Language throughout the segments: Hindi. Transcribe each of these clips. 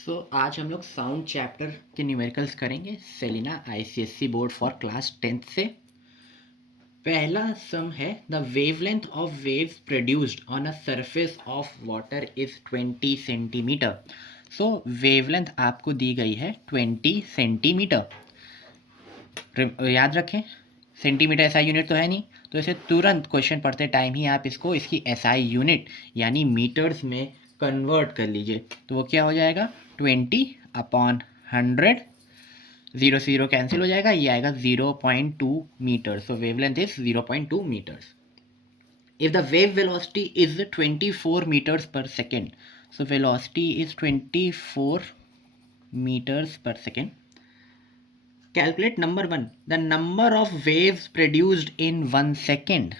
आज हम लोग साउंड चैप्टर के न्यूमेरिकल्स करेंगे Selina ICSC board for class 10th से। पहला सम है the wavelength of waves produced on a surface of water is 20 centimetre. Wavelength आपको दी गई है 20 सेंटीमीटर। याद रखें, सेंटीमीटर एसआई यूनिट तो है नहीं, तो इसे तुरंत क्वेश्चन पढ़ते टाइम ही आप इसको इसकी एसआई यूनिट यानी मीटर्स में कन्वर्ट कर लीजिए। तो वो क्या हो जाएगा 20/100, 0 से 0 कैंसिल हो जाएगा, ये आएगा 0.2 metre. So wavelength is 0.2 metres. If the wave velocity is 24 meters per second, so velocity is 24 meters per second. Calculate number 1, the number of waves produced in 1 second.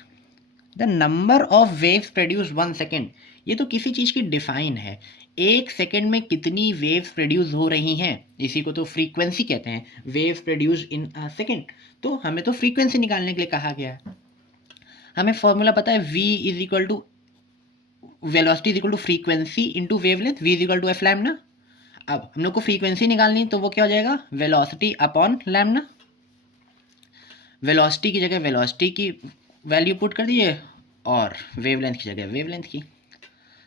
The number of waves produced 1 second, ये तो किसी चीज़ की डिफाइन है। एक सेकेंड में कितनी वेव्स प्रोड्यूस हो रही हैं, इसी को तो फ्रीक्वेंसी कहते हैं। Waves produced in a second, तो हमें तो फ्रीक्वेंसी निकालने के लिए कहा गया है। हमें फॉर्मूला पता है, v is equal to velocity is equal to frequency into wavelength, v is equal to F lambda. अब हम लोग को फ्रीक्वेंसी निकालनी, तो वो क्या हो जाएगा वेलोसिटी अपॉन लैम्डा। वेलोसिटी की जगह वेलोसिटी की वैल्यू पुट कर दिए और वेवलेंथ की जगह वेवलेंथ की।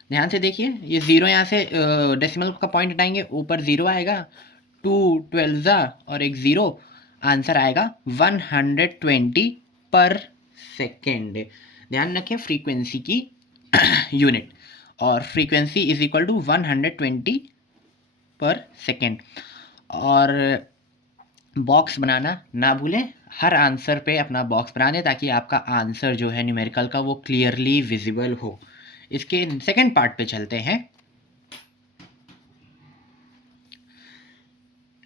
ध्यान से देखिए, ये ज़ीरो यहाँ से डेसिमल का पॉइंट हटाएंगे, ऊपर ज़ीरो आएगा, 2 12 और एक ज़ीरो, आंसर आएगा 120 पर सेकेंड। ध्यान रखें फ्रीक्वेंसी की यूनिट, और फ्रीक्वेंसी इज इक्वल टू 120 पर सेकेंड। और बॉक्स बनाना ना भूलें, हर आंसर पे अपना बॉक्स बना दें ताकि आपका आंसर जो है न्यूमेरिकल का वो क्लियरली विजिबल हो। इसके सेकेंड पार्ट पे चलते हैं।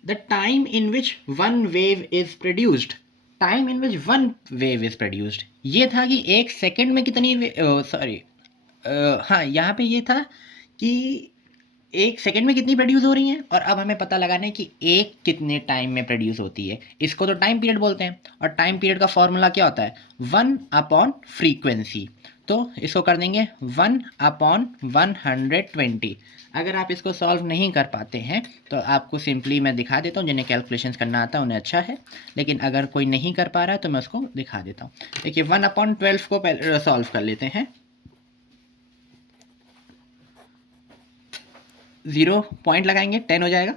The time in which one wave is produced, time in which one wave is produced, ये था कि एक सेकेंड में कितनी हाँ यहाँ पे ये था कि एक सेकेंड में कितनी प्रोड्यूस हो रही हैं, और अब हमें पता लगाना है कि एक कितने टाइम में प्रोड्यूस होती है। इसको तो टाइम पीरियड बोलते हैं, और टाइम पीरियड का फॉर्मूला क्या होता है 1 अपॉन फ्रीक्वेंसी। तो इसको कर देंगे 1/120। अगर आप इसको सॉल्व नहीं कर पाते हैं तो आपको सिंपली मैं दिखा देता हूँ, जिन्हें कैलकुलेशंस करना आता है उन्हें अच्छा है, लेकिन अगर कोई नहीं कर पा रहा है तो मैं उसको दिखा देता हूँ। देखिए 1/12 को सॉल्व कर लेते हैं। 0 पॉइंट लगाएंगे 10 हो जाएगा,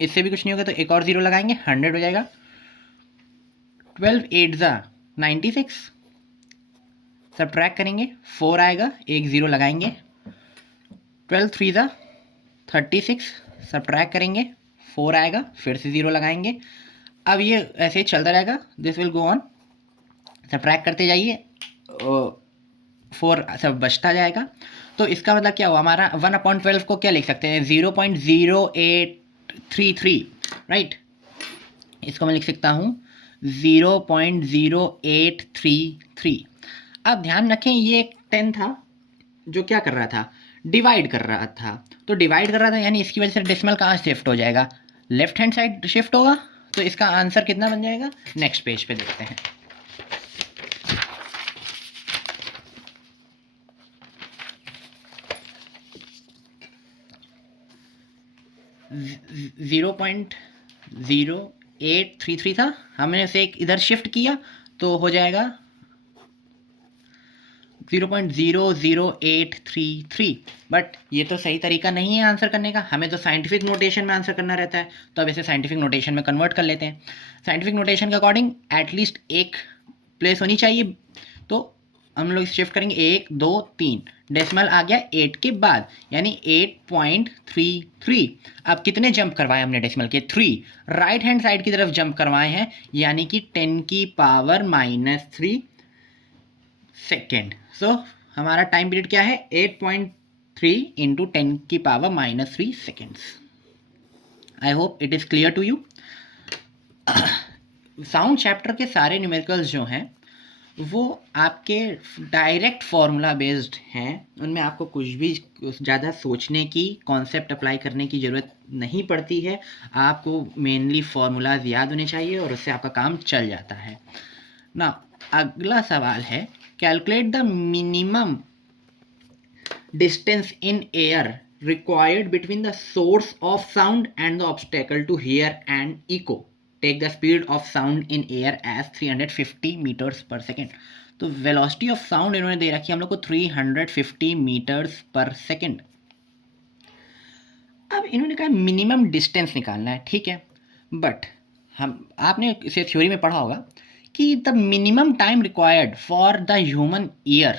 इससे भी कुछ नहीं होगा तो एक और 0 लगाएंगे 100 हो जाएगा। 12 8 ज़ा 96, सब्ट्रैक्ट करेंगे 4 आएगा, एक 0 लगाएंगे। 12 3 ज़ा 36, सब्ट्रैक्ट करेंगे 4 आएगा, फिर से 0 लगाएंगे। अब ये ऐसे ही चलता रहेगा, this will go on, subtract करते जाइए, 4 सब बचता जाएगा। तो इसका मतलब क्या हुआ, हमारा 1/12 को क्या लिख सकते हैं 0.0833, राइट। इसको मैं लिख सकता हूँ 0.0833। अब ध्यान रखें ये एक 10 था जो क्या कर रहा था, डिवाइड कर रहा था। तो डिवाइड कर रहा था यानी इसकी वजह से डेसिमल कहाँ शिफ्ट हो जाएगा, लेफ्ट हैंड साइड शिफ्ट होगा। तो इसका आंसर कितना बन जाएगा, नेक्स्ट पेज पे देखते हैं। 0.0833 था, हमने इसे एक इधर शिफ्ट किया तो हो जाएगा 0.00833। बट ये तो सही तरीका नहीं है आंसर करने का, हमें तो साइंटिफिक नोटेशन में आंसर करना रहता है। तो अब इसे साइंटिफिक नोटेशन में कन्वर्ट कर लेते हैं। साइंटिफिक नोटेशन के अकॉर्डिंग एटलीस्ट एक प्लेस होनी चाहिए, तो हम लोग शिफ्ट करेंगे 1 2 3, डेसिमल आ गया 8 के बाद, यानी 8.33। अब कितने जंप करवाए हमने डेसिमल के 3, राइट हैंड साइड की तरफ जंप करवाए हैं, यानी कि 10⁻³ सेकेंड। सो हमारा टाइम पीरियड क्या है 8.3 into 10⁻³ seconds. I hope it is clear to you. Sound chapter के सारे न्यूमेरिकल्स जो हैं वो आपके डायरेक्ट फार्मूला बेस्ड हैं, उनमें आपको कुछ भी ज़्यादा सोचने की, कॉन्सेप्ट अप्लाई करने की ज़रूरत नहीं पड़ती है। आपको मेनली फार्मूलाज याद होने चाहिए और उससे आपका काम चल जाता है ना। अगला सवाल है, calculate the minimum distance in air required between the source of sound and the obstacle to hear an echo. Take the speed of sound in air as 350 meters per second. तो वेलोसिटी ऑफ साउंड इन्होंने दे रखी है हम लोग को 350 मीटर्स पर सेकेंड. अब इन्होंने कहा मिनिमम डिस्टेंस निकालना है, ठीक है, बट हम आपने इसे थ्योरी में पढ़ा होगा कि the minimum time required for the human ear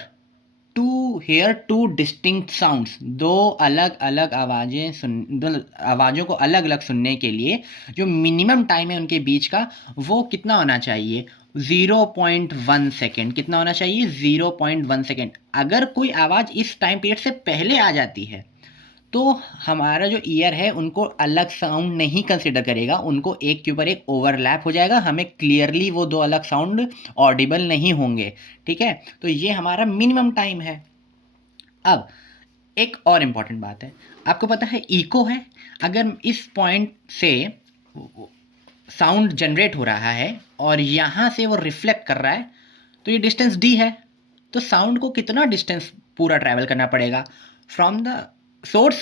to hear two distinct sounds, दो अलग अलग आवाज़ों को अलग अलग सुनने के लिए जो मिनिमम टाइम है उनके बीच का, वो कितना होना चाहिए? 0.1 सेकेंड. कितना होना चाहिए? 0.1 सेकेंड. अगर कोई आवाज़ इस टाइम पीरियड से पहले आ जाती है तो हमारा जो ईयर है उनको अलग साउंड नहीं कंसिडर करेगा, उनको एक के ऊपर एक ओवरलैप हो जाएगा, हमें क्लियरली वो दो अलग साउंड ऑडिबल नहीं होंगे, ठीक है. तो ये हमारा मिनिमम टाइम है. अब एक और इम्पॉर्टेंट बात है, आपको पता है इको है, अगर इस पॉइंट से साउंड जनरेट हो रहा है और यहाँ से वो रिफ्लेक्ट कर रहा है तो ये डिस्टेंस डी है. तो साउंड को कितना डिस्टेंस पूरा ट्रैवल करना पड़ेगा? From the source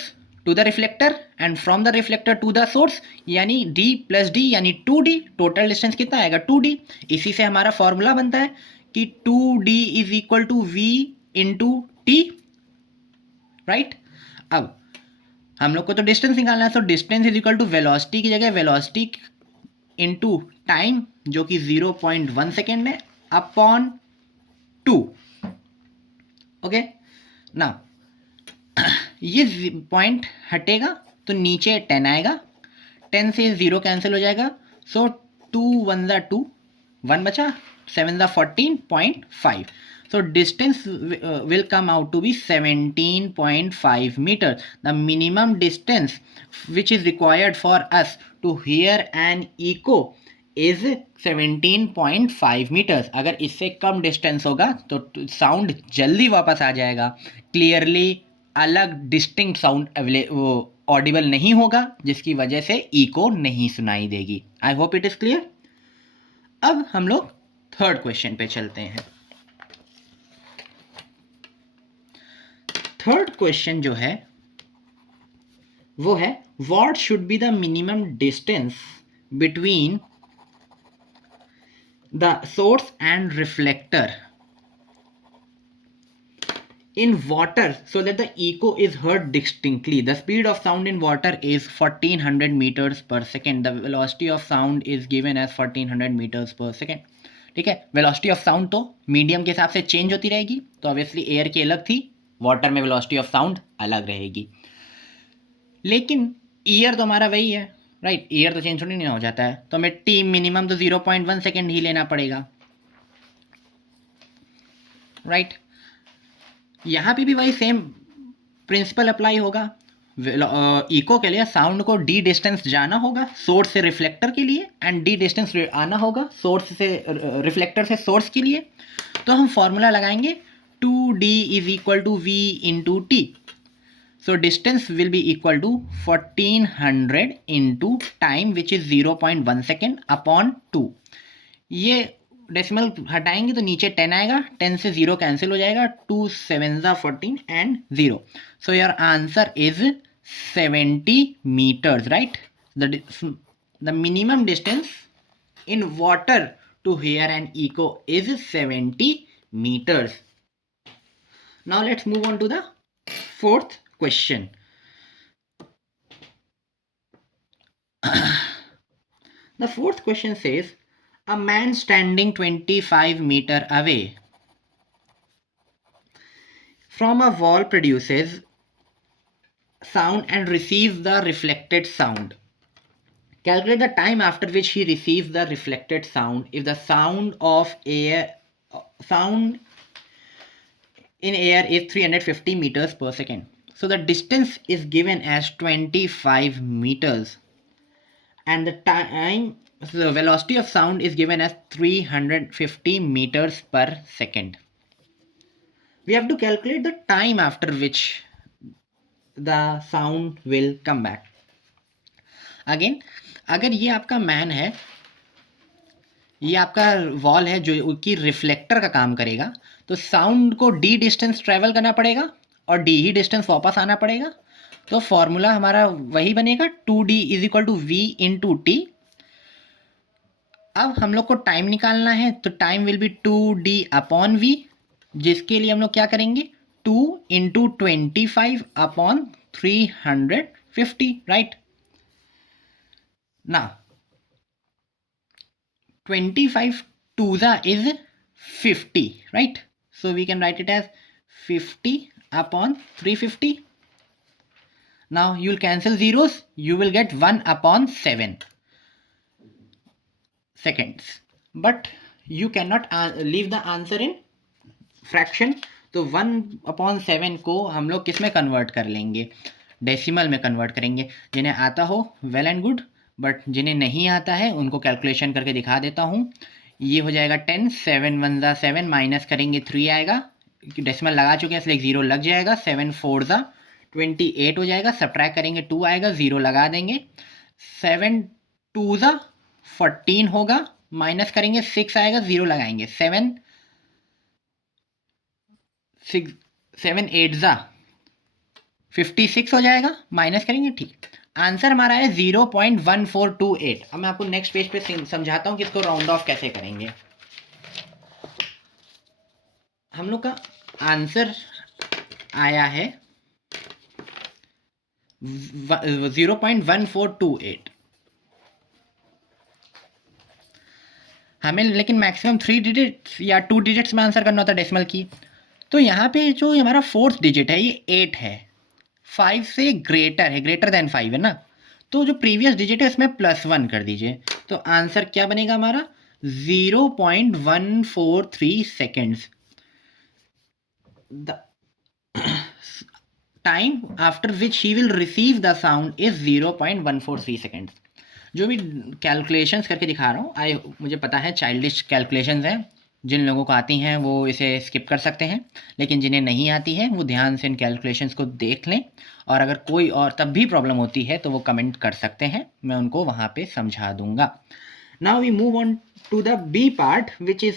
to the reflector and from the reflector to the source, यानी d प्लस डी यानी 2d. टोटल डिस्टेंस कितना आएगा? 2d. इसी से हमारा फॉर्मूला बनता है कि 2d is equal to v into T, right. अब हम लोग को तो डिस्टेंस निकालना है, तो distance is equal to velocity की जगह वेलोसिटी इंटू टाइम जो कि 0.1 सेकेंड है अपॉन 2. ओके, नाउ ये पॉइंट हटेगा तो नीचे 10 आएगा, 10 से 0 कैंसिल हो जाएगा, सो 2 1 ज़ा 2, 1 बचा, 7 ज़ा 14.5. So distance will come out to be 17.5 metre. The minimum distance which is required for us to hear an echo is 17.5 metres. अगर इससे कम डिस्टेंस होगा तो साउंड जल्दी वापस आ जाएगा, क्लियरली अलग डिस्टिंक्ट साउंड वो ऑडिबल नहीं होगा, जिसकी वजह से इको नहीं सुनाई देगी. आई होप इट इज क्लियर. अब हम लोग थर्ड क्वेश्चन पे चलते हैं. थर्ड क्वेश्चन जो है वो है what should be the minimum distance between the source and reflector in water so that the echo is heard distinctly. The speed of sound in water is 1400 meters per second. The velocity of sound is given as 1400 meters per second. ठीक है, वेलोसिटी ऑफ साउंड तो मीडियम के हिसाब से चेंज होती रहेगी, तो ऑब्वियसली एयर की अलग थी, वाटर में वेलोसिटी ऑफ साउंड अलग रहेगी. लेकिन ईयर तो हमारा वही है, राइट. ईयर तो चेंज थोड़ी नहीं हो जाता है, तो हमें टी मिनिमम तो 0.1 सेकेंड ही लेना पड़ेगा, राइट. यहाँ पे भी वही सेम प्रिंसिपल अप्लाई होगा. इको के लिए साउंड को डी डिस्टेंस जाना होगा सोर्स से रिफ्लेक्टर के लिए, एंड डी डिस्टेंस आना होगा सोर्स से रिफ्लेक्टर से सोर्स के लिए. तो हम फॉर्मूला लगाएंगे 2d is equal to v into T. So distance will be equal to 1400 into time which is 0.1 second upon 2. ये डेसिमल हटाएंगे तो नीचे 10 आएगा, 10 से 0 कैंसिल हो जाएगा, 2 7 ज़ा 14 and 0. So your answer is 70 meters, right. The minimum distance in water to hear an echo is 70 meters. Now let's move on to the fourth question. The fourth question says a man standing 25 meters away from a wall produces sound and receives the reflected sound. Calculate the time after which he receives the reflected sound if the sound in air is 350 meters per second. So the distance is given as 25 meters and the time, so the velocity of sound is given as 350 meters per second. We have to calculate the time after which the sound will come back. Again, अगर ये आपका मैन है, ये आपका वॉल है जो कि रिफ्लेक्टर का काम करेगा, तो साउंड को डी डिस्टेंस ट्रेवल करना पड़ेगा और डी ही डिस्टेंस वापस आना पड़ेगा. तो फॉर्मूला हमारा वही बनेगा 2d is equal to V into T. अब हम लोग को टाइम निकालना है, तो time will be 2d upon V, जिसके लिए हम लोग क्या करेंगे 2 इंटू 25 अपॉन 350, राइट ना। 25 2 is 50, right? So we can write it as 50 upon 350. Now you will cancel zeros, you will get 1 upon 7 seconds, but you cannot leave the answer in fraction. तो 1/7 को हम लोग किस में कन्वर्ट कर लेंगे, डेसिमल में कन्वर्ट करेंगे। जिन्हें आता हो वेल एंड गुड, बट जिन्हें नहीं आता है उनको कैलकुलेशन करके दिखा देता हूँ। ये हो जाएगा 10, 7 1 ज़ा 7, माइनस करेंगे 3 आएगा, डेसिमल लगा चुके हैं इसलिए 0 लग जाएगा, 7 4 ज़ा 28 हो जाएगा, सब्ट्रैक्ट करेंगे 2 आएगा, 0 लगा देंगे, 7 2 ज़ा 14 होगा, माइनस करेंगे 6 आएगा, 0 लगाएंगे, 7 8 ज़ा 56 हो जाएगा, माइनस करेंगे, ठीक। आंसर हमारा है 0.1428। अब मैं आपको नेक्स्ट पेज पे समझाता हूँ कि इसको राउंड ऑफ कैसे करेंगे। हम लोग का आंसर आया है 0.1428। हमें लेकिन मैक्सिमम 3 डिजिट्स या 2 डिजिट्स में आंसर करना होता है डेसिमल की। तो यहाँ पे जो हमारा 4th डिजिट है ये 8 है, 5 से ग्रेटर है, ग्रेटर देन 5 है ना, तो जो प्रीवियस डिजिट है इसमें +1 कर दीजिए, तो आंसर क्या बनेगा हमारा 0.143 seconds. The time after which he will receive the sound is 0.143 seconds. जो भी कैलकुलेशंस करके दिखा रहा हूँ मुझे पता है चाइल्डिश कैलकुलेशंस हैं, जिन लोगों को आती हैं वो इसे स्किप कर सकते हैं, लेकिन जिन्हें नहीं आती है वो ध्यान से इन कैलकुलेशंस को देख लें, और अगर कोई और तब भी प्रॉब्लम होती है तो वो कमेंट कर सकते हैं, मैं उनको वहाँ पे समझा दूंगा। Now we move on to the B part which is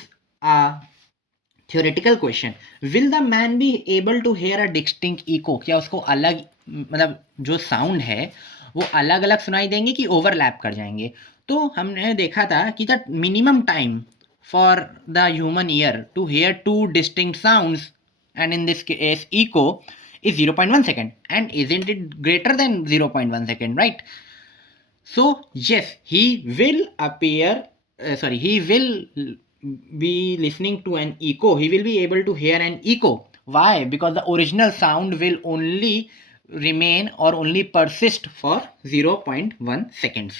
theoretical question. Will the man be able to hear a distinct echo, क्या उसको अलग मतलब जो साउंड है वो अलग अलग सुनाई देंगे कि ओवरलैप कर जाएंगे। तो हमने देखा था कि the minimum time for the human ear to hear 2 distinct sounds and in this case echo is 0.1 second, and isn't it greater than 0.1 second, right? So yes, he will appear he will be listening to an echo, he will be able to hear an echo. Why? Because the original sound will only remain or only persist for 0.1 seconds.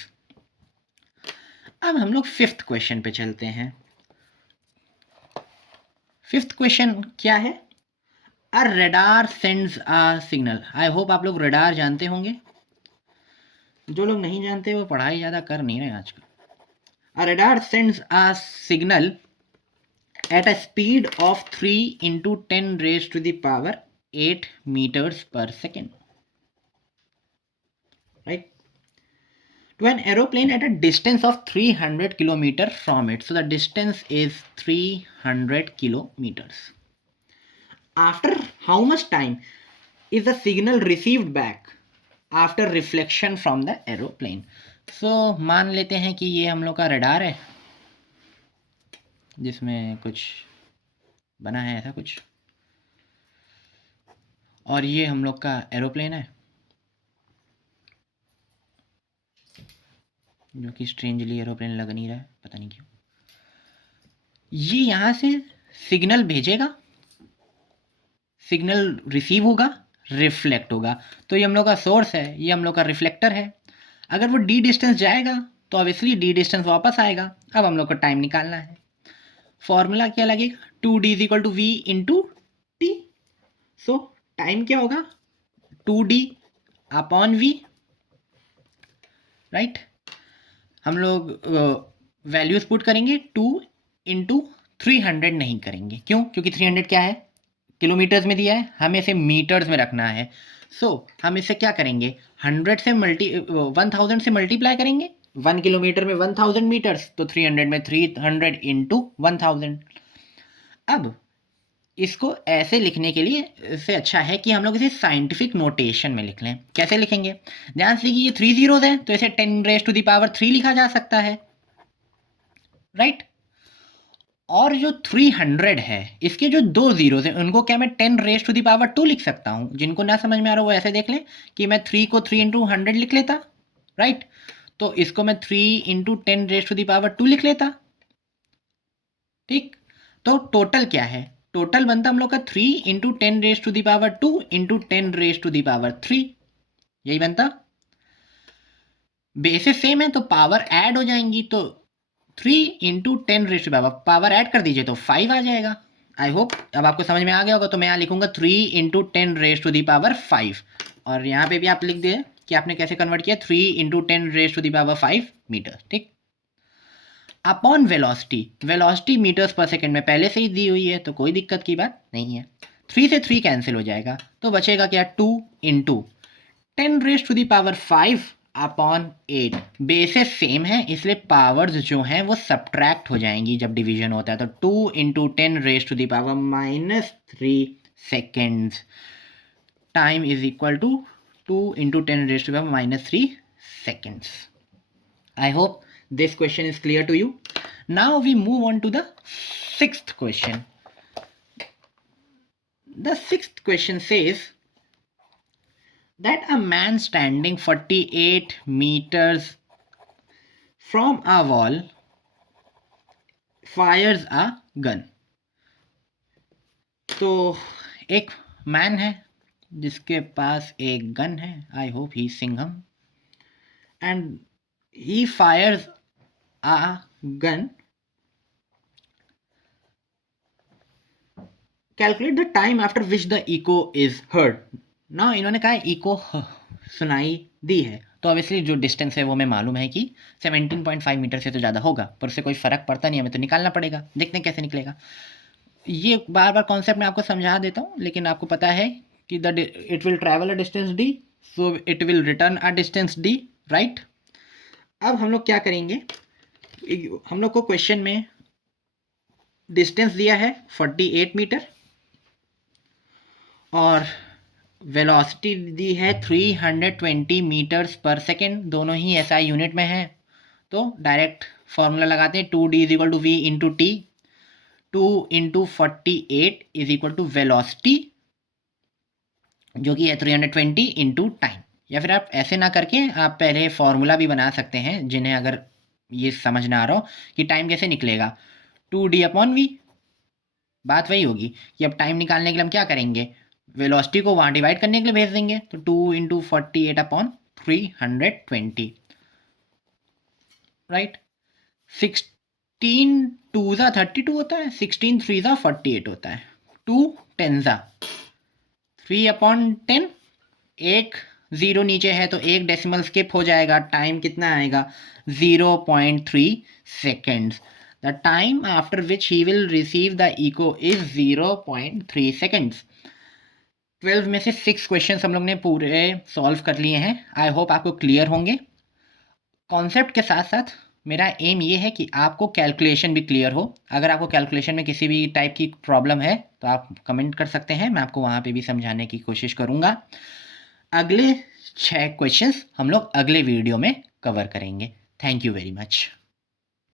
अब हम लोग 5th क्वेश्चन पे चलते हैं। 5th क्वेश्चन क्या है? A radar sends a signal. I hope आप लोग रडार जानते होंगे, जो लोग नहीं जानते वो पढ़ाई ज़्यादा कर नहीं रहे आजकल। A radar sends a signal at a speed of 3 into 10 raised to the power 8 meters per second, right? To an aeroplane at a distance of 300 kilometers from it. So the distance is 300 kilometers. After how much time is the signal received back after reflection from the aeroplane? So मान लेते हैं कि ये हम लोग का रडार है जिसमें कुछ बना है ऐसा कुछ, और ये हम लोग का एरोप्लेन है जो कि स्ट्रेंजली एरोप्लेन लग नहीं रहा है, पता नहीं क्यों। ये यहाँ से सिग्नल भेजेगा, सिग्नल रिसीव होगा, रिफ्लेक्ट होगा, तो ये हम लोग का सोर्स है, ये हम लोग का रिफ्लेक्टर है। अगर वो डी डिस्टेंस जाएगा तो ऑब्वियसली डी डिस्टेंस वापस आएगा। अब हम लोग को टाइम निकालना है, फॉर्मूला क्या लगेगा 2d is equal to V into T. So time क्या होगा 2d अपॉन वी, राइट। हम लोग वैल्यूज पुट करेंगे 2 इंटू 300 नहीं करेंगे, क्यों? क्योंकि 300 क्या है, किलोमीटर्स में दिया है, हमें इसे मीटर्स में रखना है। सो हम इसे क्या करेंगे 1000 से मल्टीप्लाई करेंगे, 1 किलोमीटर में 1000 मीटर्स, तो 300 में 300 इंटू 1000। अब इसको ऐसे लिखने के लिए से अच्छा है कि हम लोग इसे साइंटिफिक नोटेशन में लिख लें। कैसे लिखेंगे? ध्यान से कि ये 3 जीरोज हैं तो इसे 10⁻³ लिखा जा सकता है, राइट। और जो 300 है इसके जो 2 जीरोज हैं उनको क्या मैं 10⁻² लिख सकता हूँ? जिनको ना समझ में आ रहा वो ऐसे देख लें कि मैं 3 को 3 × 100 लिख लेता, राइट। तो इसको मैं 3 × 10⁻² लिख लेता, ठीक। तो टोटल क्या है? टोटल बनता हम लोग का 3 × 10⁻² × 10⁻³ यही बनता। बेसिस सेम है तो पावर ऐड हो जाएंगी, तो 3 × 10⁻, पावर ऐड कर दीजिए तो 5 आ जाएगा। आई होप अब आपको समझ में आ गया होगा। तो मैं यहाँ लिखूंगा 3 × 10⁻5 और यहाँ पे भी आप लिख दिए कि आपने कैसे कन्वर्ट किया, 3 × 10⁻5 मीटर, ठीक। अपॉन वेलोसिटी, वेलोसिटी मीटर्स पर सेकेंड में पहले से ही दी हुई है तो कोई दिक्कत की बात नहीं है। 3 से 3 कैंसिल हो जाएगा तो बचेगा क्या, 2 × 10⁻5 अपॉन 8। बेसिस सेम है इसलिए पावर्स जो हैं वो सब्ट्रैक्ट हो जाएंगी जब डिवीजन होता है। तो 2 × 10⁻³ seconds time is equal to 2 × 10⁻³ seconds. I hope this question is clear to you. Now we move on to the sixth question. The sixth question says that a man standing 48 meters from a wall fires a gun. तो एक मैन है जिसके पास एक गन है, I hope he Singham, and he fires a gun. Calculate the time after which the echo is heard. ना इन्होंने कहा इको सुनाई दी है तो ऑब्वियसली जो डिस्टेंस है वो हमें मालूम है कि 17.5 मीटर से तो ज़्यादा होगा, पर उससे कोई फ़र्क पड़ता नहीं, हमें तो निकालना पड़ेगा। देखते हैं कैसे निकलेगा। ये बार बार कॉन्सेप्ट मैं आपको समझा देता हूँ, लेकिन आपको पता है कि it will travel a distance D so it will return a distance D, right. अब हम लोग क्या करेंगे, हम लोग को क्वेश्चन में डिस्टेंस दिया है 48 मीटर और वेलोसिटी दी है 320 मीटर्स पर सेकेंड, दोनों ही SI यूनिट में है। तो डायरेक्ट फॉर्मूला लगाते हैं, 2D = V × T, 2 × 48 = वेलोसिटी जो कि है 320 × टाइम। या फिर आप ऐसे ना करके आप पहले फॉर्मूला भी बना सकते हैं, जिन्हें अगर ये समझ ना आ रहा हो कि टाइम कैसे निकलेगा, 2D/V। बात वही होगी कि अब टाइम निकालने के लिए हम क्या करेंगे, वेलोसिटी को वहाँ डिवाइड करने के लिए भेज देंगे, तो 2 × 48/320, राइट। 16 2 ज़ा 32 होता है, 16 3 ज़ा 48 होता है, 2 10 ज़ा 3/10, एक ज़ीरो नीचे है तो एक डेसिमल स्किप हो जाएगा, टाइम कितना आएगा 0.3 seconds. The time after which he will receive the echo is 0.3 seconds. 12 में से 6 क्वेश्चन हम लोग ने पूरे सॉल्व कर लिए हैं। आई होप आपको क्लियर होंगे। कॉन्सेप्ट के साथ साथ मेरा एम ये है कि आपको कैलकुलेशन भी क्लियर हो। अगर आपको कैलकुलेशन में किसी भी टाइप की प्रॉब्लम है तो आप कमेंट कर सकते हैं, मैं आपको वहाँ पे भी समझाने की कोशिश करूँगा। अगले 6 क्वेश्चंस हम लोग अगले वीडियो में कवर करेंगे। Thank you very much.